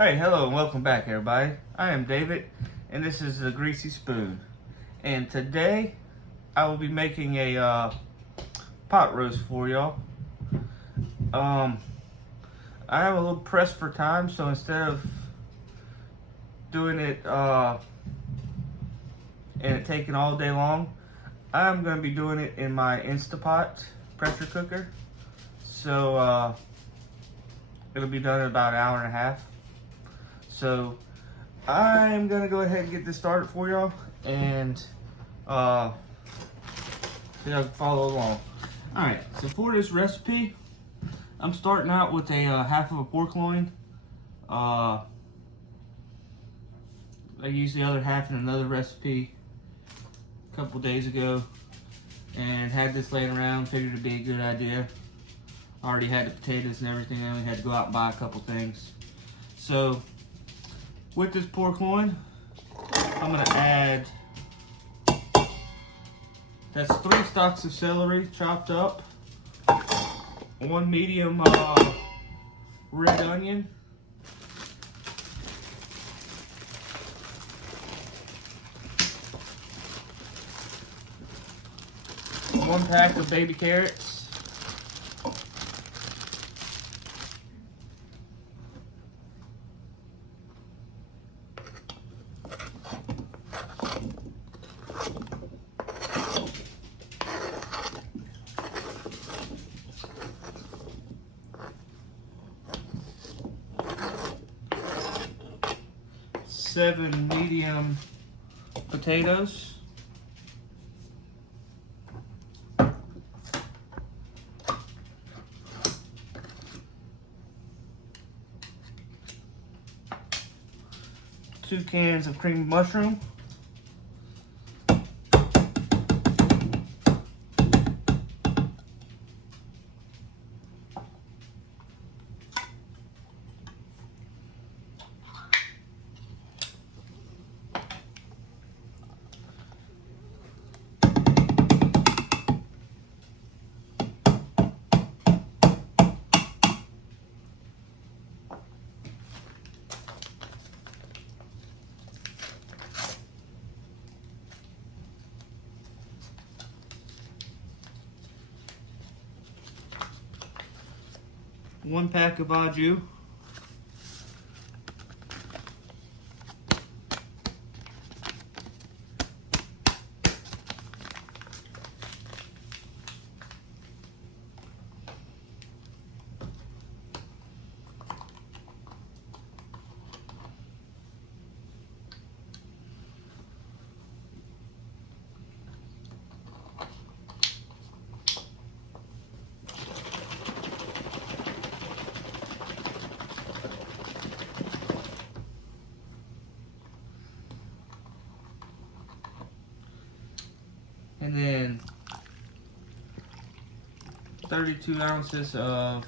Alright, hello and welcome back everybody. I am David and this is the Greasy Spoon. And today I will be making a pot roast for y'all. I am a little pressed for time, so instead of doing it and it taking all day long, I'm going to be doing it in my Instapot pressure cooker. So it'll be done in about an hour and a half. So I'm gonna go ahead and get this started for y'all, and so y'all can follow along. All right, so for this recipe, I'm starting out with a half of a pork loin. I used the other half in another recipe a couple days ago, and had this laying around. Figured it'd be a good idea. I already had the potatoes and everything. I only had to go out and buy a couple things. So with this pork loin, I'm gonna add, that's 3 stalks of celery chopped up, 1 medium red onion, 1 pack of baby carrots, 7 medium potatoes, 2 cans of cream mushroom, 1 pack of Cajun, and then 32 ounces of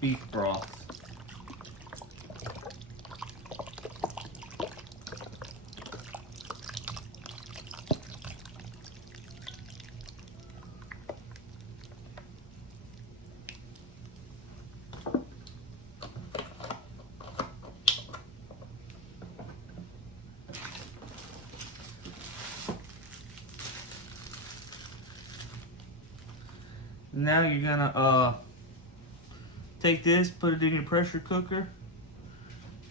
beef broth. Now you're gonna take this, put it in your pressure cooker,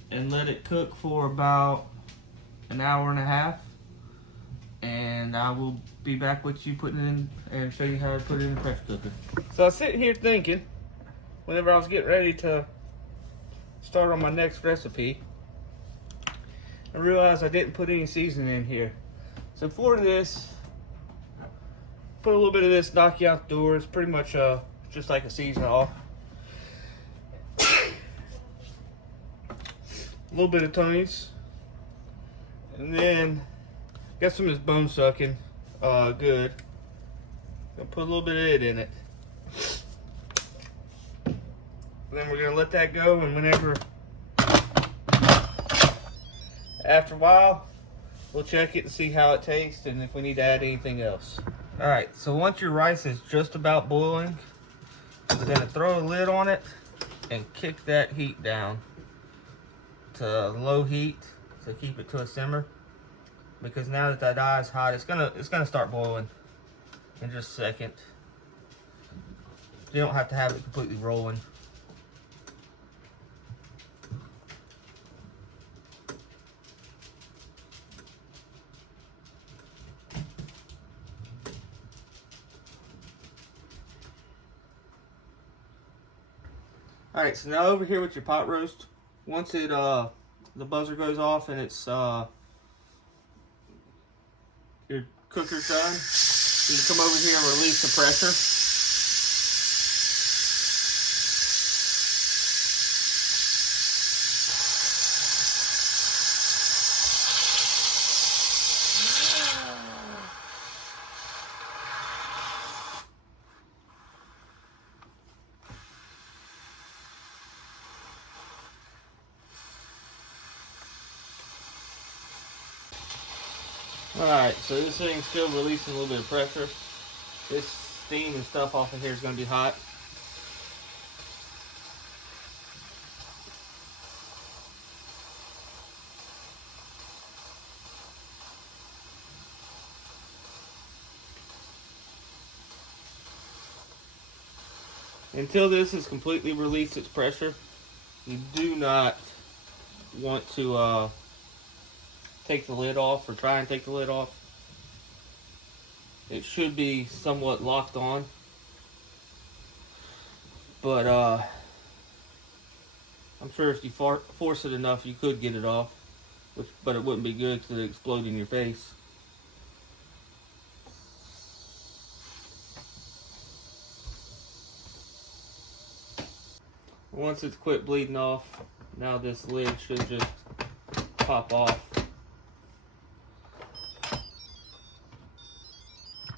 and let it cook for about an hour and a half. And I will be back with you putting it in and show you how to put it in the pressure cooker. So I was sitting here thinking, whenever I was getting ready to start on my next recipe, I realized I didn't put any seasoning in here. So for this, put a little bit of this, knock you out the door. It's pretty much just like a seasonal. A little bit of Tony's, and then got some of this bone sucking good. Gonna put a little bit of it in it. And then we're gonna let that go, and whenever, after a while, we'll check it and see how it tastes and if we need to add anything else. Alright, so once your rice is just about boiling, we're going to throw a lid on it and kick that heat down. to low heat to keep it to a simmer, because now that that dye is hot, it's gonna start boiling in just a second. You don't have to have it completely rolling. Alright, so now over here with your pot roast, once it the buzzer goes off and it's your cooker's done, you can come over here and release the pressure. Alright, so this thing's still releasing a little bit of pressure. This steam and stuff off of here is going to be hot. Until this has completely released its pressure, you do not want to take the lid off, or try and take the lid off. It should be somewhat locked on, but I'm sure if you force it enough, you could get it off, but it wouldn't be good because it'd explode in your face. Once it's quit bleeding off, now this lid should just pop off.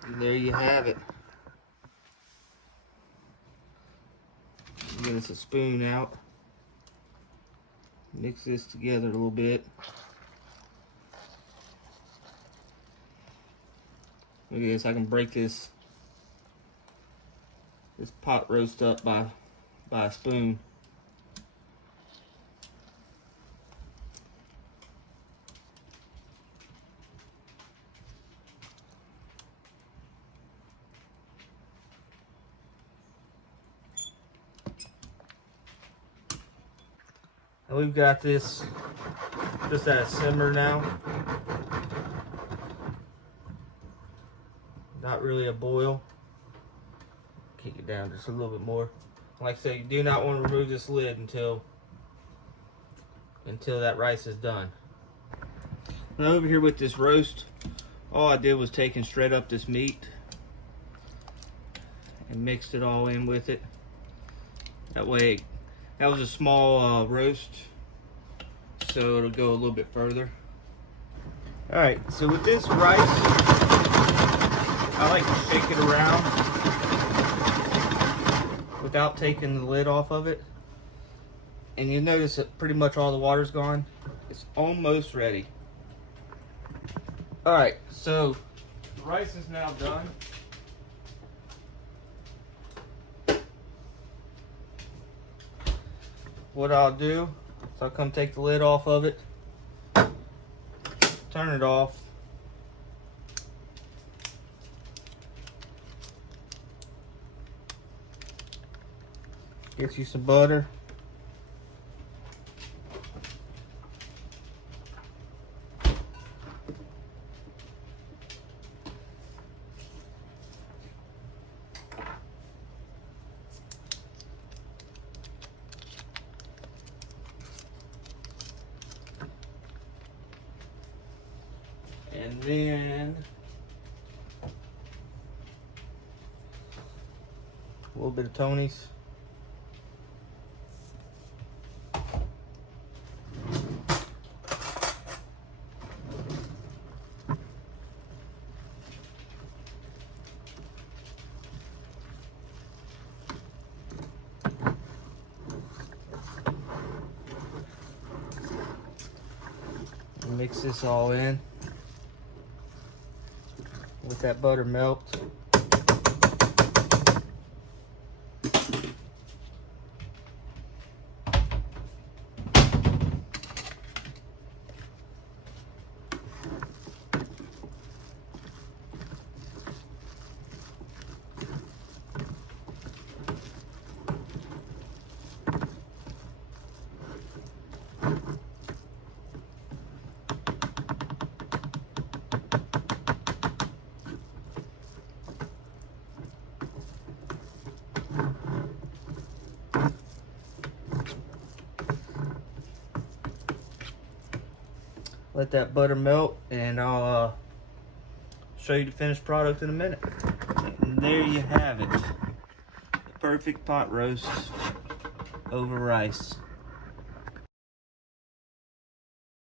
And there you have it. Get us a spoon out. Mix this together a little bit. Look at this, I can break this pot roast up by a spoon. And we've got this just at a simmer now. Not really a boil. Kick it down just a little bit more. Like I said, you do not want to remove this lid until that rice is done. Now over here with this roast, all I did was take and shred up this meat and mixed it all in with it. That way, that was a small roast, so it'll go a little bit further. Alright, so with this rice, I like to shake it around without taking the lid off of it. And you notice that pretty much all the water's gone. It's almost ready. Alright, so the rice is now done. What I'll do is I'll come take the lid off of it, turn it off, get you some butter, and then a little bit of Tony's. Mix this all in. Let that butter melt. let that butter melt, and I'll show you the finished product in a minute. And there you have it. The perfect pot roast over rice.